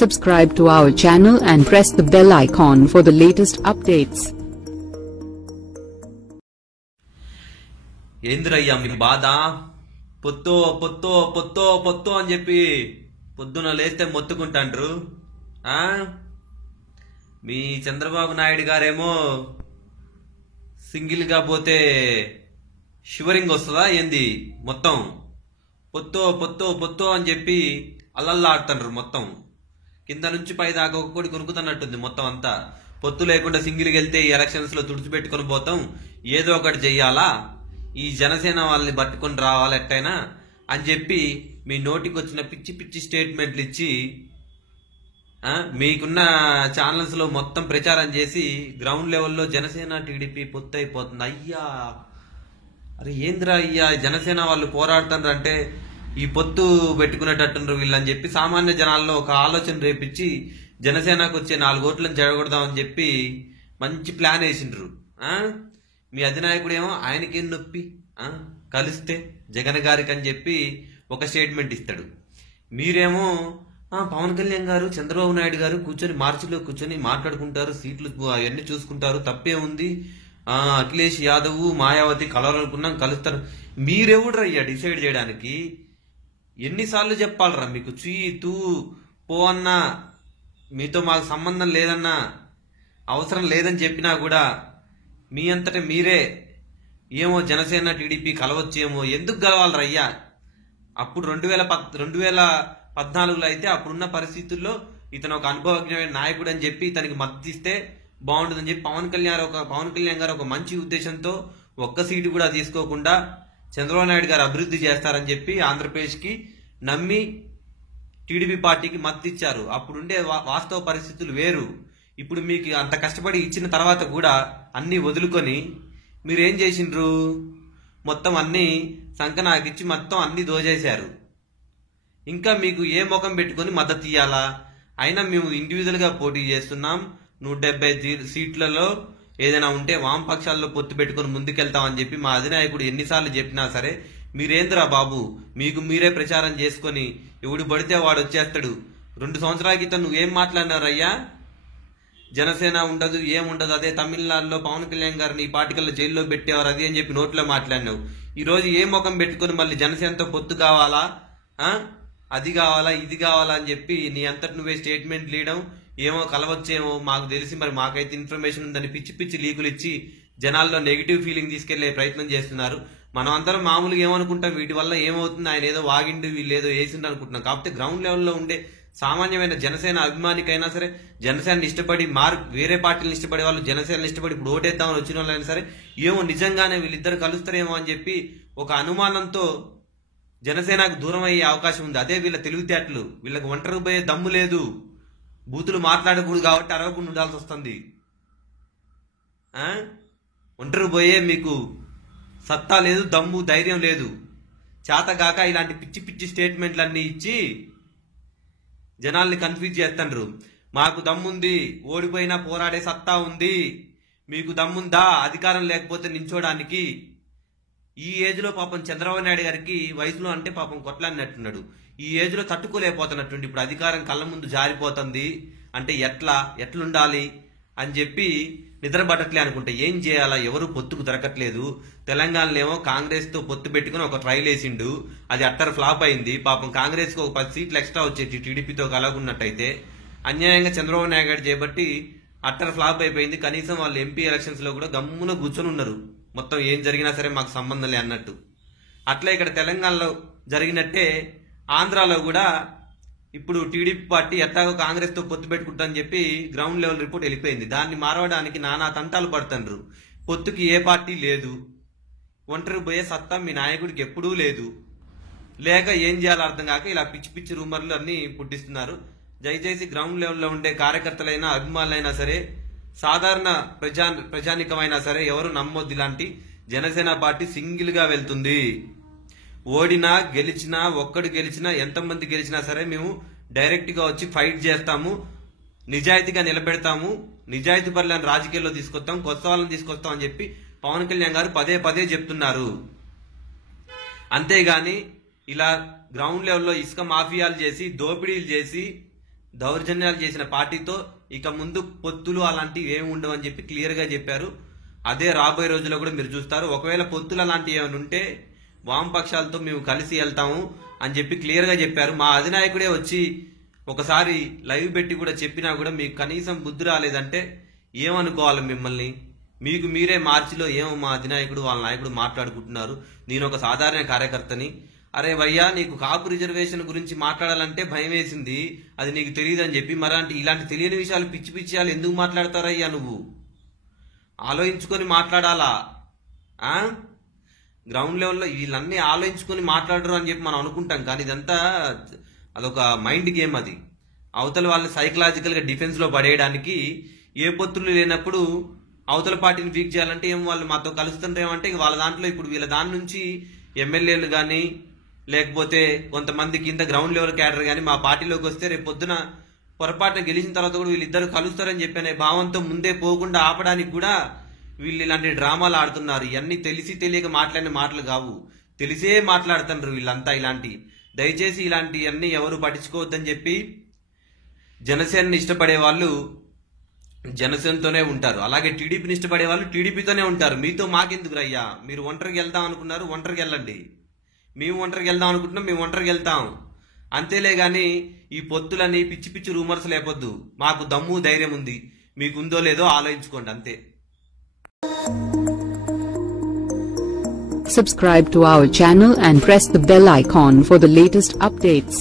Subscribe to our channel and press the bell icon for the latest updates. ఏంద్రయ్యా మీ బాధ? పొత్తో పొత్తో పొత్తో పొత్తో అని చెప్పి పొద్దున లేస్తే మొత్తుకుంటాండ్రు. మీ చంద్రబాబు నాయుడు గారేమో సింగిల్ గా పోతే షివరింగ్ వస్తుందా ఏంది? మొత్తం పొత్తో పొత్తో పొత్తో అని చెప్పి అల్లల్లా ఆడుతుండ్రు. మొత్తం కింద నుంచి పై దాకా ఒక్కొక్కటి కొనుక్కుతున్నట్టుంది. మొత్తం అంతా పొత్తు లేకుండా సింగిల్కి వెళ్తే ఈ ఎలక్షన్స్ లో తుడిచిపెట్టుకుని పోతాం, ఏదో ఒకటి చెయ్యాలా, ఈ జనసేన వాళ్ళని పట్టుకొని రావాలి ఎట్టయినా అని చెప్పి మీ నోటికి వచ్చిన పిచ్చి పిచ్చి స్టేట్మెంట్లు ఇచ్చి మీకున్న ఛానల్స్ లో మొత్తం ప్రచారం చేసి గ్రౌండ్ లెవెల్లో జనసేన టీడీపీ పొత్తు అయిపోతుంది. అయ్యా అరే ఏంద్రా అయ్యా, జనసేన వాళ్ళు పోరాడుతున్నారు అంటే ఈ పొత్తు పెట్టుకునేటట్టుండ్రు వీళ్ళని చెప్పి సామాన్య జనాల్లో ఒక ఆలోచన రేపించి జనసేనకు వచ్చే 4 ఓట్లను జరగకూడదామని చెప్పి మంచి ప్లాన్ వేసిండ్రు. మీ అధినాయకుడేమో ఆయనకేం నొప్పి, కలిస్తే జగన్ గారికి అని చెప్పి ఒక స్టేట్మెంట్ ఇస్తాడు. మీరేమో పవన్ కళ్యాణ్ గారు చంద్రబాబు నాయుడు గారు కూర్చొని మార్చిలో కూర్చొని మాట్లాడుకుంటారు, సీట్లు అవన్నీ చూసుకుంటారు, తప్పే ఉంది, అఖిలేష్ యాదవ్ మాయావతి కలవాలనుకున్నాం కలుస్తారు. మీరెవడ్రయ్యా డిసైడ్ చేయడానికి? ఎన్నిసార్లు చెప్పాలరా మీకు? తూ పో అన్నా, మీతో మాకు సంబంధం లేదన్నా, అవసరం లేదని చెప్పినా కూడా మీ అంతటా మీరే ఏమో జనసేన టీడీపీ కలవచ్చేమో. ఎందుకు కలవాలరా అయ్యా? అప్పుడు 2014లో అయితే అప్పుడున్న పరిస్థితుల్లో ఇతను ఒక అనుభవజ్ఞమైన నాయకుడు అని చెప్పి ఇతనికి మద్దతు ఇస్తే బాగుంటుందని చెప్పి పవన్ కళ్యాణ్ గారు ఒక మంచి ఉద్దేశంతో ఒక్క సీటు కూడా తీసుకోకుండా చంద్రబాబు నాయుడు గారు అభివృద్ధి చేస్తారని చెప్పి ఆంధ్రప్రదేశ్ కి నమ్మి టీడీపీ పార్టీకి మద్దతు ఇచ్చారు. అప్పుడుండే వాస్తవ పరిస్థితులు వేరు. ఇప్పుడు మీకు అంత కష్టపడి ఇచ్చిన తర్వాత కూడా అన్ని వదులుకొని మీరేం చేసిండ్రు? మొత్తం అన్ని సంకనాకిచ్చి మొత్తం అన్ని దోచేశారు. ఇంకా మీకు ఏ ముఖం పెట్టుకొని మద్దతు ఇయ్యాలా? అయినా మేము ఇండివిజువల్ గా పోటీ చేస్తున్నాం, 170 సీట్లలో ఏదైనా ఉంటే వామపక్షాల్లో పొత్తు పెట్టుకుని ముందుకెళ్తామని చెప్పి మా అధినాయకుడు ఎన్నిసార్లు చెప్పినా సరే మీరేంద్రా బాబు, మీకు మీరే ప్రచారం చేసుకుని ఎవడు పడితే వాడు వచ్చేస్తాడు. 2 సంవత్సరాల క్రితం నువ్వేం మాట్లాడినారయ్యా? జనసేన ఉండదు, ఏముండదు, అదే తమిళనాడులో పవన్ కళ్యాణ్ గారిని ఈ పార్టికల్లో జైల్లో పెట్టేవారు అది అని చెప్పి నోట్లో మాట్లాడినావు. ఈ రోజు ఏ ముఖం పెట్టుకుని మళ్ళీ జనసేనతో పొత్తు కావాలా, అది కావాలా, ఇది కావాలా అని చెప్పి నీ అంతటి నువ్వే స్టేట్మెంట్ లీయడం, ఏమో కలవచ్చేమో మాకు తెలిసి, మరి మాకైతే ఇన్ఫర్మేషన్ ఉందని పిచ్చి పిచ్చి లీకులు ఇచ్చి జనాల్లో నెగిటివ్ ఫీలింగ్ తీసుకెళ్లే ప్రయత్నం చేస్తున్నారు. మనం అందరం మామూలుగా ఏమనుకుంటాం, వీటి వల్ల ఏమవుతుంది, ఆయన ఏదో వాగిండు వీళ్ళు ఏదో వేసిండు అనుకుంటున్నాం. కాకపోతే గ్రౌండ్ లెవెల్లో ఉండే సామాన్యమైన జనసేన అభిమానికైనా సరే, జనసేనని ఇష్టపడి వేరే పార్టీలను ఇష్టపడే వాళ్ళు జనసేనని ఇష్టపడి ఇప్పుడు ఓటేద్దామని వచ్చిన వాళ్ళైనా సరే ఏమో నిజంగానే వీళ్ళిద్దరు కలుస్తారేమో అని చెప్పి ఒక అనుమానంతో జనసేనకు దూరం అయ్యే అవకాశం ఉంది. అదే వీళ్ళ తెలివితేటలు. వీళ్ళకి ఒంటరికి పోయే దమ్ము లేదు, బూతులు మాట్లాడకూడదు కాబట్టి అరవకుండా ఉండాల్సి వస్తుంది. ఒంటరికి పోయే మీకు సత్తా లేదు, దమ్ము ధైర్యం లేదు. చేతగాక ఇలాంటి పిచ్చి పిచ్చి స్టేట్మెంట్లన్నీ ఇచ్చి జనాల్ని కన్ఫ్యూజ్ చేస్తుండ్రు. మాకు దమ్ముంది, ఓడిపోయినా పోరాడే సత్తా ఉంది, మీకు దమ్ముందా అధికారం లేకపోతే నించోడానికి? ఈ ఏజ్ లో పాపం చంద్రబాబు నాయుడు గారికి వయసులో అంటే పాపం కొట్లాడినట్టున్నాడు. ఈ ఏజ్ లో తట్టుకోలేకపోతున్నట్టుండి ఇప్పుడు అధికారం కళ్ళ ముందు జారిపోతుంది అంటే ఎట్లుండాలి అని చెప్పి నిద్ర పట్టట్లే అనుకుంటే ఏం చేయాలా? ఎవరు పొత్తుకు దొరకట్లేదు. తెలంగాణలో ఏమో కాంగ్రెస్ తో పొత్తు పెట్టుకుని ఒక ట్రైల్ వేసిండు, అది అట్టర్ ఫ్లాప్ అయింది. పాపం కాంగ్రెస్ కు ఒక 10 సీట్లు ఎక్స్ట్రా వచ్చేటి టీడీపీతో కలగున్నట్టయితే అన్యాయంగా చంద్రబాబు నాయుడు గారు చేపట్టి అట్టర్ ఫ్లాప్ అయిపోయింది. కనీసం వాళ్ళు ఎంపీ ఎలక్షన్స్ లో కూడా గమ్మున కూర్చొని ఉన్నారు, మొత్తం ఏం జరిగినా సరే మాకు సంబంధం లే అన్నట్టు. అట్లా ఇక్కడ తెలంగాణలో జరిగినట్టే ఆంధ్రాలో కూడా ఇప్పుడు టీడీపీ పార్టీ ఎట్లాగో కాంగ్రెస్ తో పొత్తు పెట్టుకుంటారని చెప్పి గ్రౌండ్ లెవెల్ రిపోర్ట్ వెళ్ళిపోయింది. దాన్ని మారవడానికి నానా తంటాలు పడుతుండ్రు. పొత్తుకి ఏ పార్టీ లేదు, ఒంటరి పోయే సత్తా మీ నాయకుడికి ఎప్పుడూ లేదు. లేక ఏం చేయాలో అర్థం కాక ఇలా పిచ్చి పిచ్చి రూమర్లు అన్ని పుట్టిస్తున్నారు. దయచేసి గ్రౌండ్ లెవెల్లో ఉండే కార్యకర్తలైనా అభిమానులైనా సరే, సాధారణ ప్రజానికమైనా సరే ఎవరు నమ్మొద్దు. ఇలాంటి జనసేన పార్టీ సింగిల్ గా వెళ్తుంది. ఓడినా గెలిచినా, ఒక్కడు గెలిచినా, ఎంతమంది గెలిచినా సరే మేము డైరెక్ట్ గా వచ్చి ఫైట్ చేస్తాము, నిజాయితీగా నిలబెడతాము, నిజాయితీ పరులను రాజకీయాల్లో తీసుకొస్తాం, కొత్త వాళ్ళని తీసుకొస్తాం అని చెప్పి పవన్ కళ్యాణ్ గారు పదే చెప్తున్నారు. అంతేగాని ఇలా గ్రౌండ్ లెవెల్లో ఇసుక మాఫియాలు చేసి, దోపిడీలు చేసి, దౌర్జన్యాలు చేసిన పార్టీతో ఇక ముందు పొత్తులు అలాంటివి ఏమి ఉండవు అని చెప్పి క్లియర్ గా చెప్పారు. అదే రాబోయే రోజుల్లో కూడా మీరు చూస్తారు. ఒకవేళ పొత్తులు అలాంటివి ఏమైనా ఉంటే వామపక్షాలతో మేము కలిసి వెళ్తాము అని చెప్పి క్లియర్ గా చెప్పారు. మా అధినాయకుడే వచ్చి ఒకసారి లైవ్ పెట్టి కూడా చెప్పినా కూడా మీకు కనీసం బుద్ధి రాలేదంటే ఏమనుకోవాలి మిమ్మల్ని? మీకు మీరే మార్చిలో ఏమో మా అధినాయకుడు వాళ్ళ నాయకుడు మాట్లాడుకుంటున్నారు, నేను ఒక సాధారణ కార్యకర్తని, అరే భయ్యా నీకు కాపు రిజర్వేషన్ గురించి మాట్లాడాలంటే భయం వేసింది, అది నీకు తెలియదని చెప్పి మరంటే ఇలాంటి తెలియని విషయాలు పిచ్చి పిచ్చియాలు ఎందుకు మాట్లాడతారయ్యా? నువ్వు ఆలోచించుకొని మాట్లాడాలా? గ్రౌండ్ లెవెల్లో వీళ్ళన్నీ ఆలోచించుకొని మాట్లాడరు అని చెప్పి మనం అనుకుంటాం, కానీ ఇదంతా అదొక మైండ్ గేమ్. అది అవతల వాళ్ళని సైకలాజికల్ గా డిఫెన్స్ లో పడేయడానికి ఏ పొత్తులు లేనప్పుడు అవతల పార్టీని వీక్ చేయాలంటే ఏం వాళ్ళు మాతో కలుస్తుంటారేమంటే వాళ్ళ దాంట్లో ఇప్పుడు వీళ్ళ దాని నుంచి ఎమ్మెల్యేలు కానీ లేకపోతే కొంతమంది కింద గ్రౌండ్ లెవెల్ క్యాడర్ కానీ మా పార్టీలోకి వస్తే రేపు పొద్దున పొరపాటున గెలిచిన తర్వాత కూడా వీళ్ళిద్దరు కలుస్తారని చెప్పనే భావంతో ముందే పోకుండా ఆపడానికి కూడా వీళ్ళు ఇలాంటి డ్రామాలు ఆడుతున్నారు. ఇవన్నీ తెలిసి తెలియక మాట్లాడిన మాటలు కావు, తెలిసే మాట్లాడుతున్నారు వీళ్ళంతా. ఇలాంటి దయచేసి ఇలాంటివన్నీ ఎవరు పట్టించుకోవద్దని చెప్పి జనసేనని ఇష్టపడే వాళ్ళు జనసేనతోనే ఉంటారు, అలాగే టీడీపీని ఇష్టపడే వాళ్ళు టీడీపీతోనే ఉంటారు. మీతో మాకెందుకు రయ్యా? మీరు ఒంటరికి వెళ్దాం అనుకున్నారు, ఒంటరికి వెళ్ళండి. మేము ఒంటరికి వెళ్దాం అనుకుంటున్నాం, మేము ఒంటరికి వెళ్తాం. అంతేలే గాని ఈ పొత్తులని పిచ్చి పిచ్చి రూమర్స్ లేపొద్దు. మాకు దమ్ము ధైర్యం ఉంది, మీకుందో లేదో ఆలోచించుకోండి అంతే. Subscribe to our channel and press the bell icon for the latest updates.